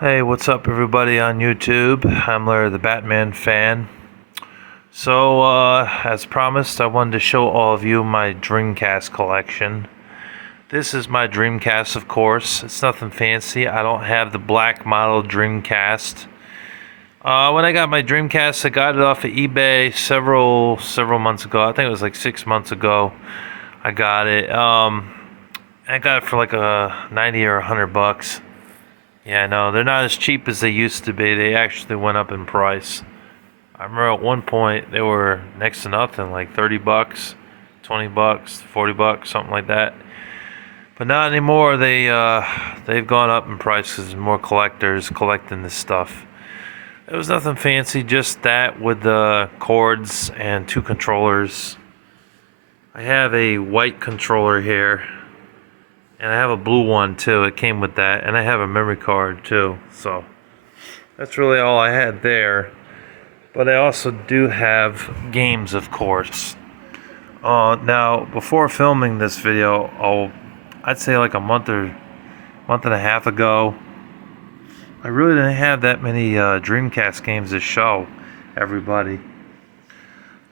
Hey, what's up, everybody on YouTube? I'm Larry the Batman fan. So, as promised, I wanted to show all of you my Dreamcast collection. This is my Dreamcast, of course. It's nothing fancy. I don't have the black model Dreamcast. When I got my Dreamcast, I got it off of eBay several months ago. I think it was like 6 months ago. I got it. I got it for like a 90 or $100. Yeah, no, they're not as cheap as they used to be. They actually went up in price. I remember at one point they were next to nothing, like $30, $20, $40, something like that. But not anymore. They've gone up in price because more collectors collecting this stuff. It was nothing fancy, just that with the cords and two controllers. I have a white controller here. And I have a blue one too. It came with that. And I have a memory card too. So that's really all I had there. But I also do have games, of course. Now, before filming this video, I'd say like a month and a half ago, I really didn't have that many Dreamcast games to show everybody.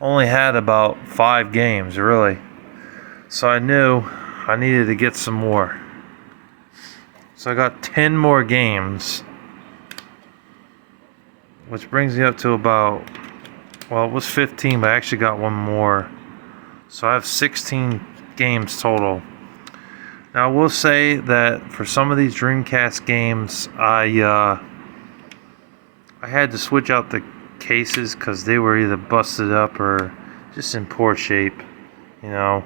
Only had about 5 games, really. So I knew I needed to get some more. So I got 10 more games, which brings me up to about, well, it was 15, but I actually got one more. So I have 16 games total. Now I will say that for some of these Dreamcast games, I had to switch out the cases because they were either busted up or just in poor shape, you know.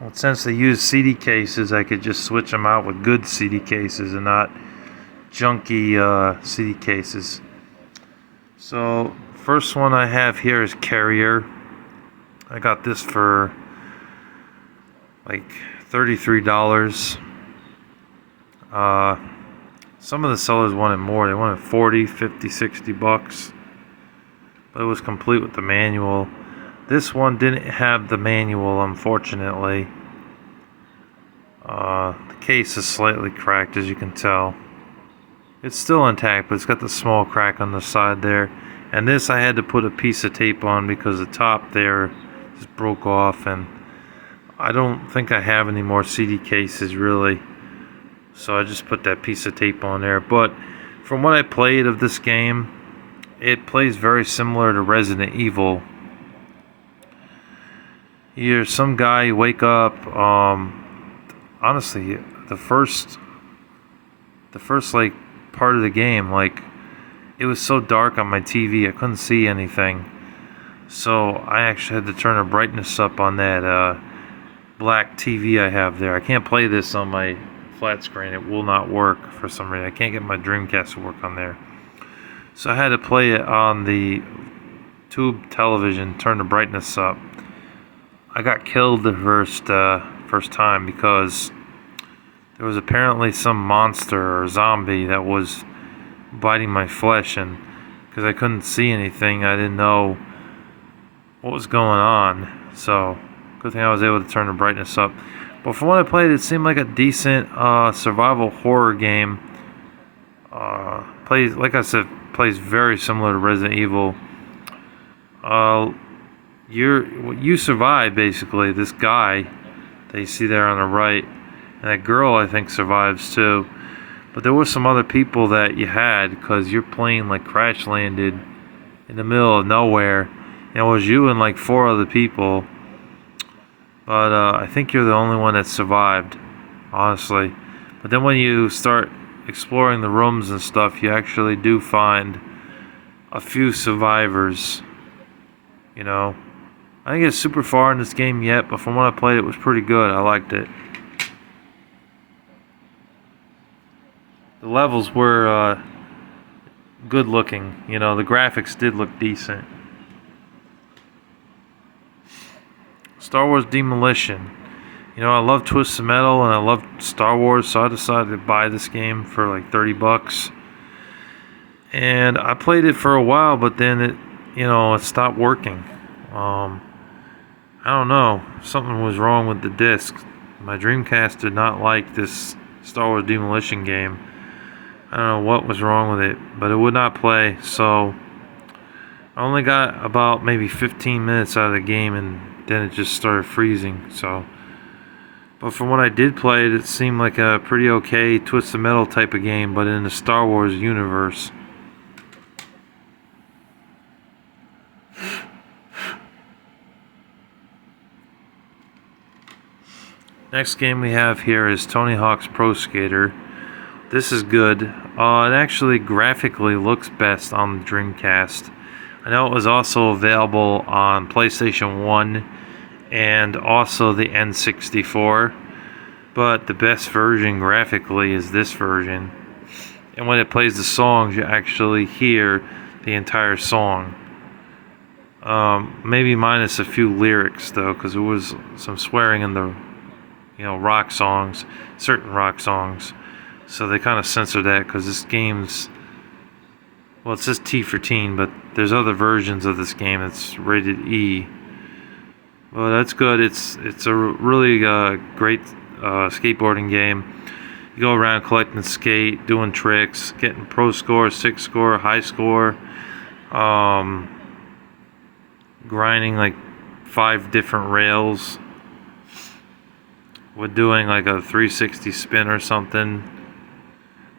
Well, since they use CD cases, I could just switch them out with good CD cases and not junky CD cases. So, first one I have here is Carrier. I got this for like $33. Some of the sellers wanted more. They wanted 40, 50, 60 bucks. But it was complete with the manual. This one didn't have the manual, unfortunately. The case is slightly cracked, as you can tell. It's still intact, but it's got the small crack on the side there. And this I had to put a piece of tape on because the top there just broke off, and I don't think I have any more CD cases, really. So I just put that piece of tape on there. But from what I played of this game, it plays very similar to Resident Evil. You're some guy, you wake up, honestly, the first like part of the game, like, it was so dark on my TV I couldn't see anything. So I actually had to turn the brightness up on that black TV I have there. I can't play this on my flat screen. It will not work for some reason. I can't get my Dreamcast to work on there. So I had to play it on the tube television, turn the brightness up. I got killed the first time because there was apparently some monster or zombie that was biting my flesh, and because I couldn't see anything, I didn't know what was going on. So good thing I was able to turn the brightness up. But from what I played, it seemed like a decent survival horror game. Plays, like I said, plays very similar to Resident Evil. You survive, basically. This guy that you see there on the right, and that girl, I think, survives too. But there were some other people that you had, because your plane like crash landed in the middle of nowhere, and it was you and like 4 other people. But I think you're the only one that survived, honestly. But then when you start exploring the rooms and stuff, you actually do find a few survivors, you know. I didn't get super far in this game yet, but from what I played, it was pretty good. I liked it. The levels were good looking. You know, the graphics did look decent. Star Wars Demolition. You know, I love Twisted Metal and I love Star Wars, so I decided to buy this game for like 30 bucks. And I played it for a while, but then it stopped working. I don't know. Something was wrong with the disc. My Dreamcast did not like this Star Wars Demolition game. I don't know what was wrong with it, but it would not play. So I only got about maybe 15 minutes out of the game, and then it just started freezing. So, but from what I did play, it seemed like a pretty okay Twisted Metal type of game, but in the Star Wars universe. Next game we have here is Tony Hawk's Pro Skater. This is good. It actually graphically looks best on the Dreamcast. I know it was also available on PlayStation 1 and also the N64, but the best version graphically is this version. And when it plays the songs, you actually hear the entire song. Maybe minus a few lyrics though, because there was some swearing in the rock songs, certain rock songs. So they kind of censored that because this game's, well, it says T for teen, but there's other versions of this game that's rated E. Well, that's good. It's a really great skateboarding game. You go around collecting skate, doing tricks, getting pro score, 6 score, high score, grinding like 5 different rails. With doing like a 360 spin or something.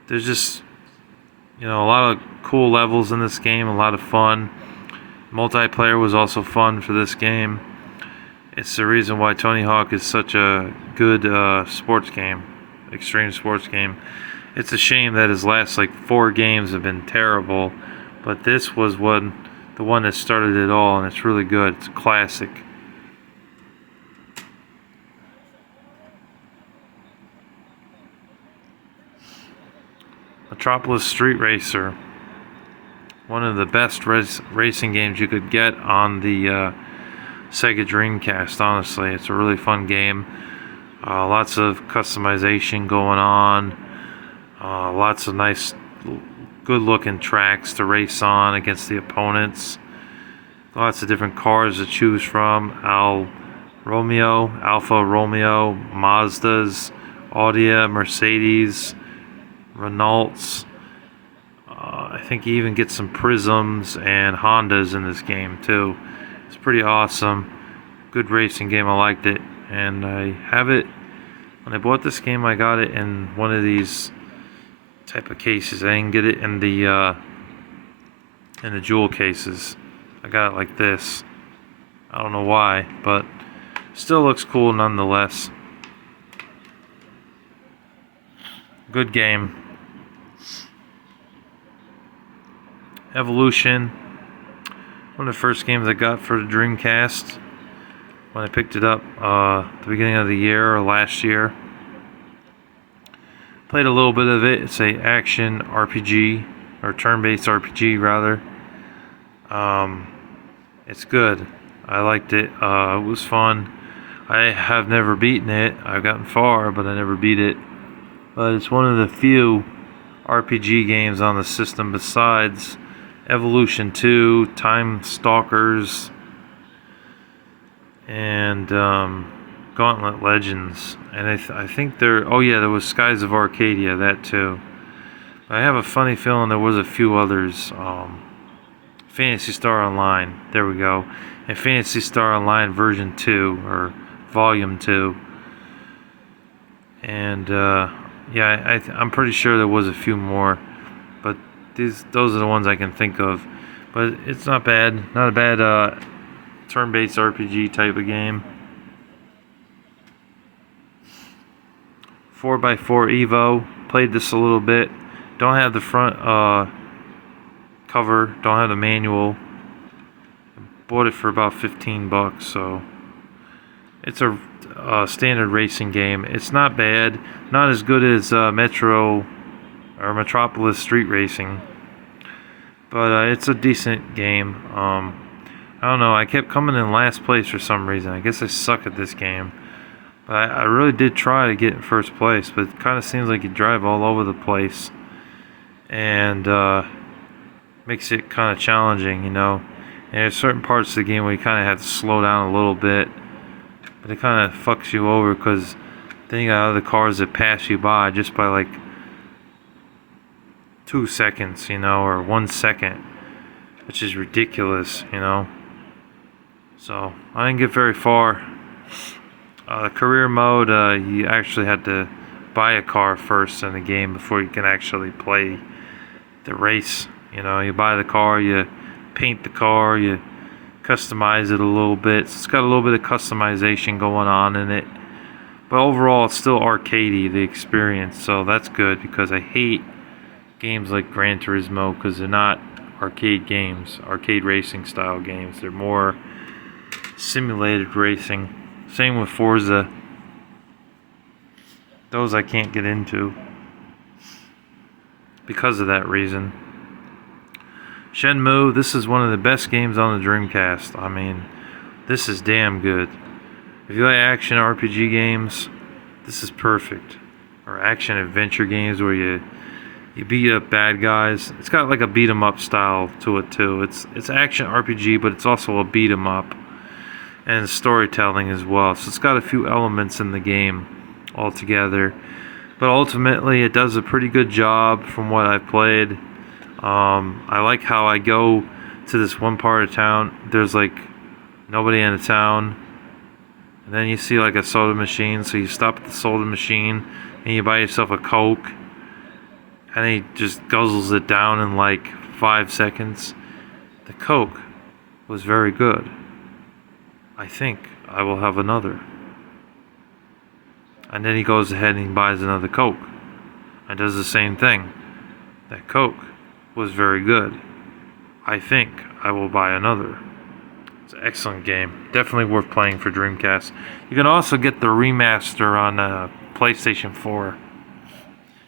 There's just, a lot of cool levels in this game, a lot of fun. Multiplayer was also fun for this game. It's the reason why Tony Hawk is such a good sports game, extreme sports game. It's a shame that his last like 4 games have been terrible, but this was the one that started it all, and it's really good. It's a classic. Metropolis Street Racer, one of the best racing games you could get on the Sega Dreamcast. Honestly, it's a really fun game. Lots of customization going on. Lots of nice, good-looking tracks to race on against the opponents. Lots of different cars to choose from. Alfa Romeo, Mazdas, Audi, Mercedes, Renaults. I think you even get some Prisms and Hondas in this game too. It's pretty awesome. Good racing game. I liked it, and I have it. When I bought this game, I got it in one of these type of cases. I didn't get it in the jewel cases. I got it like this. I don't know why, but still looks cool nonetheless. Good game. Evolution, one of the first games I got for the Dreamcast when I picked it up at the beginning of the year or last year. Played a little bit of it. It's a action RPG, or turn-based RPG rather. It's good. I liked it. It was fun. I have never beaten it. I've gotten far, but I never beat it. But it's one of the few RPG games on the system besides Evolution 2, Time Stalkers, and Gauntlet Legends. And I think there was Skies of Arcadia, that too. I have a funny feeling there was a few others. Phantasy Star Online, there we go. And Phantasy Star Online version 2, or volume 2. And I'm pretty sure there was a few more. But those are the ones I can think of. But it's not bad. Not a bad turn-based RPG type of game. 4x4 Evo. Played this a little bit. Don't have the front cover. Don't have the manual. Bought it for about $15, so it's a standard racing game. It's not bad. Not as good as Metropolis Street Racing, but it's a decent game. I don't know. I kept coming in last place for some reason. I guess I suck at this game. But I really did try to get in first place, but it kind of seems like you drive all over the place, and makes it kind of challenging, And there's certain parts of the game where you kind of have to slow down a little bit, but it kind of fucks you over because then you got other cars that pass you by just by like 2 seconds, or 1 second, which is ridiculous. So I didn't get very far. Career mode, you actually had to buy a car first in the game before you can actually play the race. You buy the car, you paint the car, you customize it a little bit. So it's got a little bit of customization going on in it. But overall, it's still arcadey, the experience. So that's good, because I hate games like Gran Turismo because they're not arcade games, arcade racing style games. They're more simulated racing. Same with Forza. Those I can't get into because of that reason. Shenmue, this is one of the best games on the Dreamcast. I mean, this is damn good. If you like action RPG games, this is perfect. Or action adventure games where you beat up bad guys. It's got like a beat 'em up style to it too. It's action RPG, but it's also a beat 'em up and storytelling as well. So it's got a few elements in the game altogether. But ultimately, it does a pretty good job from what I've played. I like how I go to this one part of town. There's like nobody in the town. And then you see like a soda machine. So you stop at the soda machine and you buy yourself a Coke. And he just guzzles it down in like 5 seconds. The Coke was very good. I think I will have another. And then he goes ahead and he buys another Coke. And does the same thing. That Coke was very good. I think I will buy another. It's an excellent game. Definitely worth playing for Dreamcast. You can also get the remaster on PlayStation 4.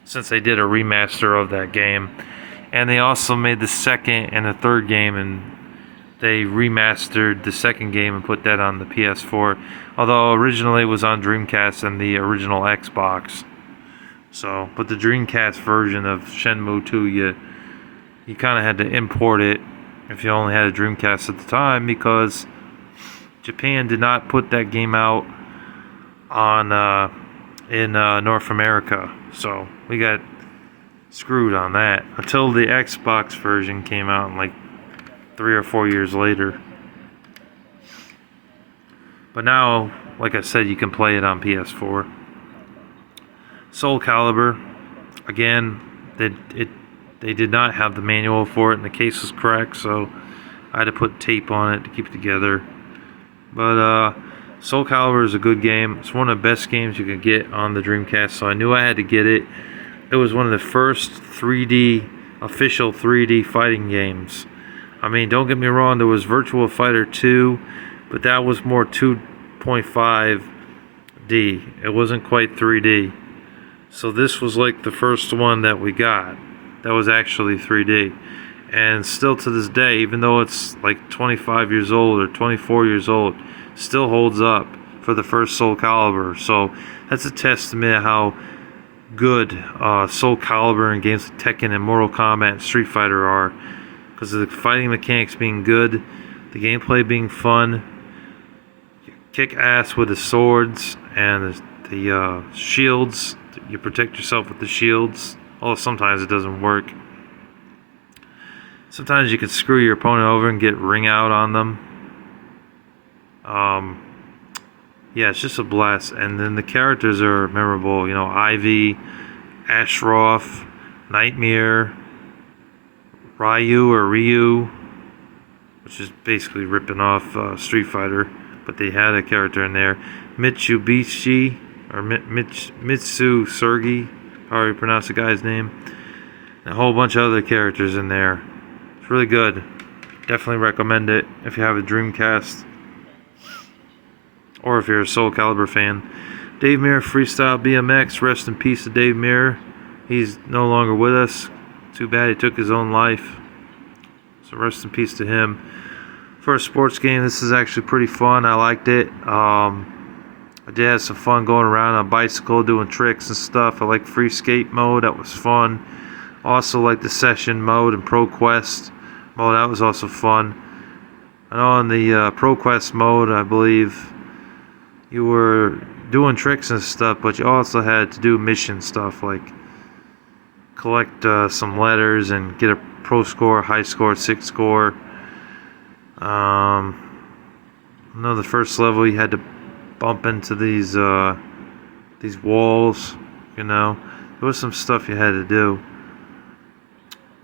Since they did a remaster of that game. And they also made the second and the third game, and they remastered the second game and put that on the PS4. Although originally it was on Dreamcast and the original Xbox. So, but the Dreamcast version of Shenmue 2, you kind of had to import it if you only had a Dreamcast at the time, because Japan did not put that game out on in North America. So we got screwed on that until the Xbox version came out like 3 or 4 years later. But now, like I said, you can play it on PS4. Soul Calibur, again, they did not have the manual for it, and the case was cracked, so I had to put tape on it to keep it together. But Soul Calibur is a good game. It's one of the best games you could get on the Dreamcast, so I knew I had to get it. It was one of the first official 3D fighting games. I mean, don't get me wrong, there was Virtua Fighter 2, but that was more 2.5D. It wasn't quite 3D. So this was like the first one that we got that was actually 3D. And still to this day, even though it's like 25 years old or 24 years old, still holds up for the first Soul Calibur. So that's a testament of how good Soul Calibur and games like Tekken and Mortal Kombat and Street Fighter are. Because of the fighting mechanics being good, the gameplay being fun, you kick ass with the swords and the shields. You protect yourself with the shields. Although sometimes it doesn't work. Sometimes you can screw your opponent over and get ring out on them. Yeah, it's just a blast. And then the characters are memorable. You know, Ivy, Ashroff, Nightmare, Ryu, which is basically ripping off Street Fighter, but they had a character in there. Mitsubishi, or Mitsu Sergi, however you pronounce the guy's name. And a whole bunch of other characters in there. It's really good. Definitely recommend it if you have a Dreamcast. Or if you're a Soul Calibur fan. Dave Mirra Freestyle BMX, rest in peace to Dave Mirra. He's no longer with us. Too bad he took his own life. So rest in peace to him. For a sports game, this is actually pretty fun. I liked it. I did have some fun going around on a bicycle, doing tricks and stuff. I like free skate mode. That was fun. Also like the session mode and Pro Quest mode. That was also fun. I know in the Pro Quest mode, I believe, you were doing tricks and stuff, but you also had to do mission stuff like collect some letters and get a pro score, high score, 6 score. I know the first level you had to bump into these walls. There was some stuff you had to do.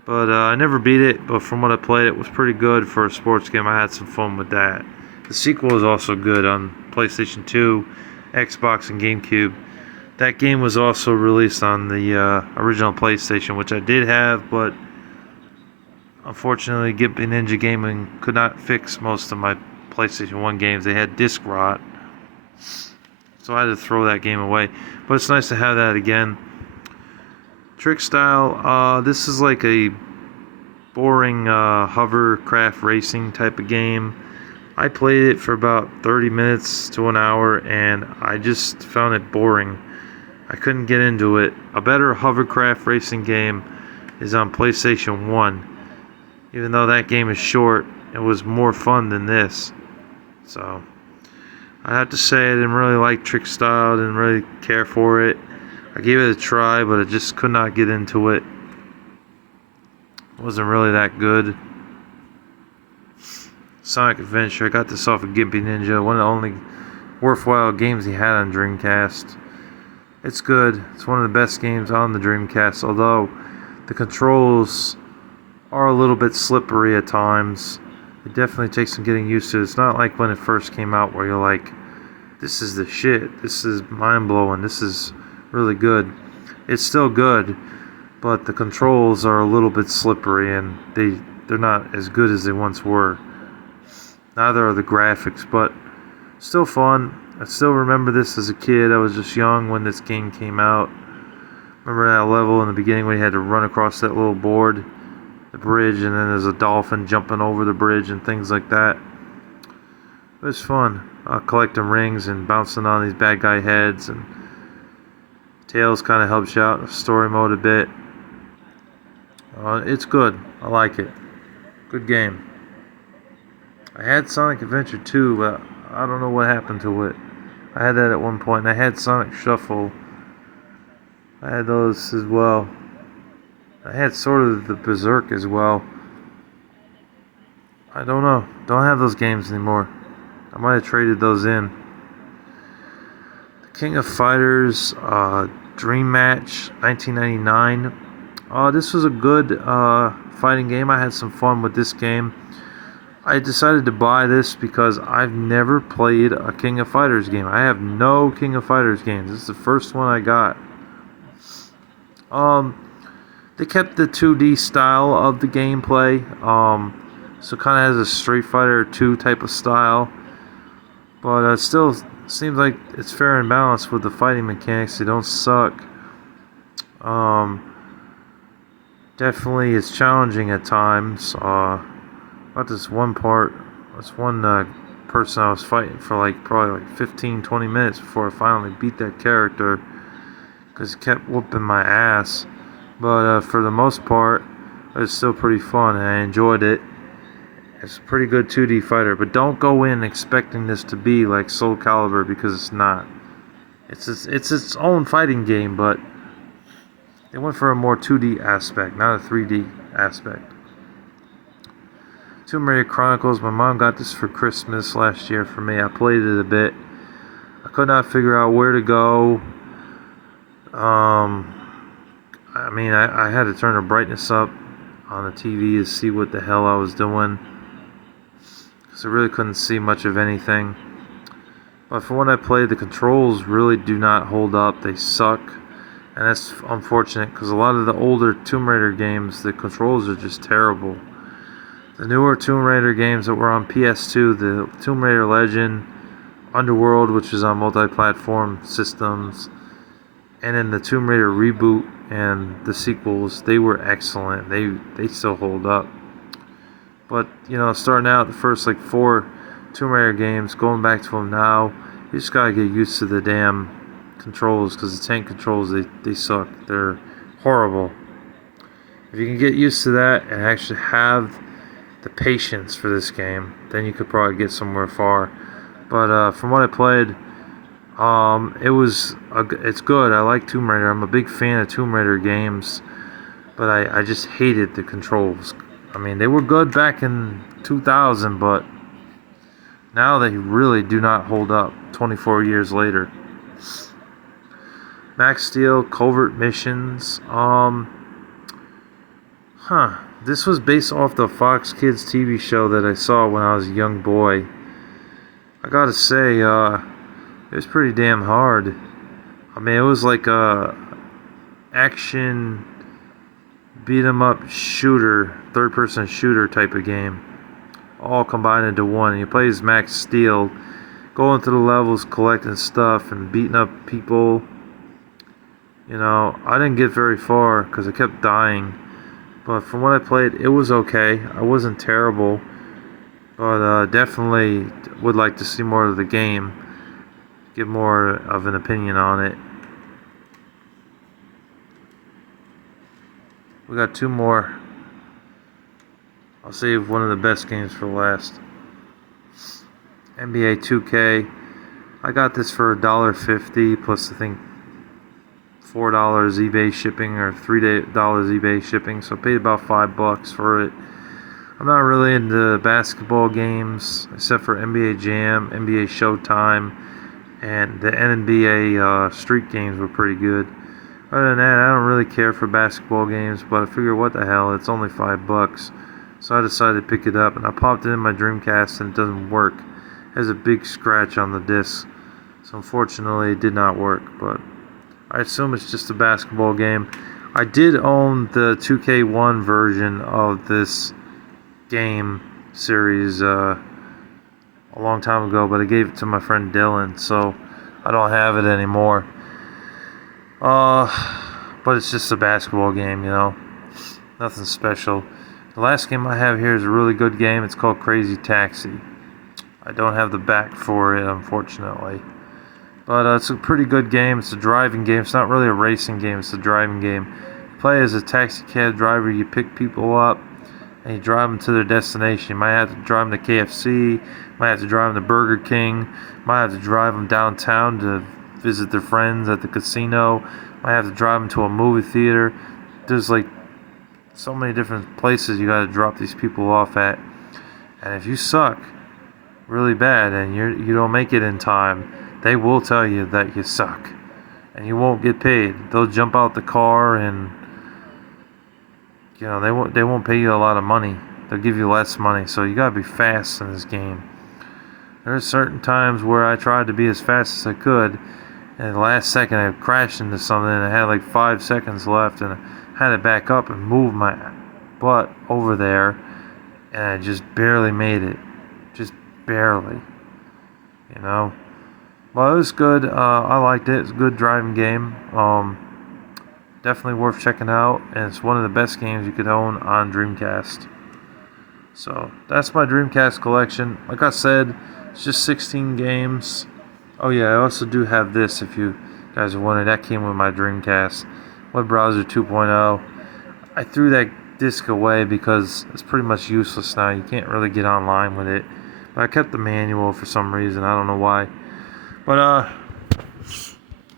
But I never beat it, but from what I played, it was pretty good for a sports game. I had some fun with that. The sequel is also good on PlayStation 2, Xbox, and GameCube. That game was also released on the original PlayStation, which I did have, but unfortunately, Gimpy Ninja Gaming could not fix most of my PlayStation 1 games. They had disc rot, so I had to throw that game away. But it's nice to have that again. Trick Style, this is like a boring hovercraft racing type of game. I played it for about 30 minutes to an hour, and I just found it boring. I couldn't get into it. A better hovercraft racing game is on PlayStation 1. Even though that game is short, it was more fun than this. So, I have to say I didn't really like Trick Style, didn't really care for it. I gave it a try, but I just could not get into it. It wasn't really that good. Sonic Adventure, I got this off of Gimpy Ninja, one of the only worthwhile games he had on Dreamcast. It's good. It's one of the best games on the Dreamcast, although the controls are a little bit slippery at times. It definitely takes some getting used to. It's not like when it first came out where you're like, this is the shit. This is mind-blowing. This is really good. It's still good, but the controls are a little bit slippery, and they're not as good as they once were. Neither are the graphics, but still fun. I still remember this as a kid. I was just young when this game came out. Remember that level in the beginning when you had to run across that little board, the bridge, and then there's a dolphin jumping over the bridge and things like that. It was fun. Collecting rings and bouncing on these bad guy heads, and Tails kind of helps you out in story mode a bit. It's good. I like it. Good game. I had Sonic Adventure 2, but I don't know what happened to it. I had that at one point, and I had Sonic Shuffle. I had those as well. I had sort of the Berserk as well. I don't know. Don't have those games anymore. I might have traded those in. The King of Fighters, Dream Match, 1999. This was a good fighting game. I had some fun with this game. I decided to buy this because I've never played a King of Fighters game. I have no King of Fighters games. This is the first one I got. They kept the 2D style of the gameplay. So it kind of has a Street Fighter 2 type of style. But it still seems like it's fair and balanced with the fighting mechanics. They don't suck. Definitely it's challenging at times. About this one part, this one person I was fighting for probably 15-20 minutes before I finally beat that character, because he kept whooping my ass. But for the most part, it was still pretty fun, and I enjoyed it. It's a pretty good 2D fighter, but don't go in expecting this to be like Soul Calibur, because it's not. It's its own fighting game, but they went for a more 2D aspect, not a 3D aspect. Tomb Raider Chronicles, my mom got this for Christmas last year for me. I played it a bit. I could not figure out where to go. I had to turn the brightness up on the TV to see what the hell I was doing, because I really couldn't see much of anything. But for when I played, the controls really do not hold up. They suck. And that's unfortunate, because a lot of the older Tomb Raider games, the controls are just terrible. The newer Tomb Raider games that were on PS2, the Tomb Raider Legend, Underworld, which is on multi-platform systems, and then the Tomb Raider reboot and the sequels, they were excellent. They still hold up. But, starting out, the first 4 Tomb Raider games, going back to them now, you just gotta get used to the damn controls, because the tank controls, they suck. They're horrible. If you can get used to that and actually have the patience for this game, then you could probably get somewhere far. But from what I played, it's good. I like Tomb Raider. I'm a big fan of Tomb Raider games. but I just hated the controls. I mean, they were good back in 2000, but now they really do not hold up 24 years later. Max Steel, Covert Missions. This was based off the Fox Kids TV show that I saw when I was a young boy. I gotta say, it was pretty damn hard. I mean, it was like a action beat 'em up shooter, third-person shooter type of game, all combined into one. And you play as Max Steel, going through the levels, collecting stuff, and beating up people. You know, I didn't get very far because I kept dying. But from what I played, it was okay. I wasn't terrible. But definitely would like to see more of the game. Get more of an opinion on it. We got two more. I'll save one of the best games for last. NBA 2K. I got this for $1.50 plus I think $4 eBay shipping or $3 eBay shipping, so I paid about $5 for it. I'm not really into basketball games except for NBA Jam, NBA Showtime, and the NBA Street games were pretty good. Other than that, I don't really care for basketball games, but I figure what the hell, it's only $5. So I decided to pick it up, and I popped it in my Dreamcast and it doesn't work. It has a big scratch on the disc, so unfortunately it did not work, but I assume it's just a basketball game. I did own the 2K1 version of this game series a long time ago, but I gave it to my friend Dylan, so I don't have it anymore. But it's just a basketball game, you know. Nothing special. The last game I have here is a really good game. It's called Crazy Taxi. I don't have the back for it, unfortunately. But it's a pretty good game. It's a driving game. It's not really a racing game. It's a driving game. You play as a taxi cab driver. You pick people up and you drive them to their destination. You might have to drive them to KFC. You might have to drive them to Burger King. You might have to drive them downtown to visit their friends at the casino. You might have to drive them to a movie theater. There's like so many different places you got to drop these people off at. And if you suck really bad and you don't make it in time, they will tell you that you suck, and you won't get paid. They'll jump out the car, and you know they won't pay you a lot of money. They'll give you less money, so you gotta be fast in this game. There are certain times where I tried to be as fast as I could, and at the last second I crashed into something, and I had like 5 seconds left, and I had to back up and move my butt over there, and I just barely made it, just barely, you know. Well, it was good. I liked it. It's a good driving game. Definitely worth checking out. And it's one of the best games you could own on Dreamcast. So, that's my Dreamcast collection. Like I said, it's just 16 games. Oh yeah, I also do have this if you guys are wondering. That came with my Dreamcast. Web Browser 2.0. I threw that disc away because it's pretty much useless now. You can't really get online with it. But I kept the manual for some reason. I don't know why. But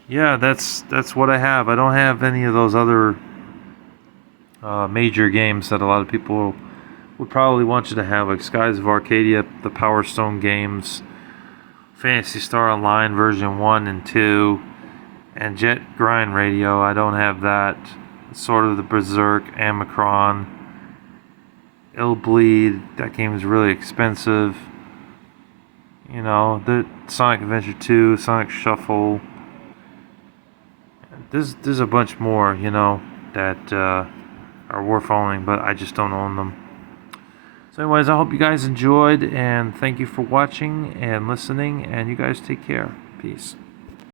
yeah, that's what I have. I don't have any of those other major games that a lot of people would probably want you to have, like Skies of Arcadia, the Power Stone games, Phantasy Star Online version 1 and 2, and Jet Grind Radio. I don't have that. Sort of the Berserk, Amicron, Ill Bleed. That game is really expensive. You know, the Sonic Adventure 2, Sonic Shuffle. There's a bunch more, you know, that are worth owning, but I just don't own them. So anyways, I hope you guys enjoyed, and thank you for watching and listening, and you guys take care. Peace.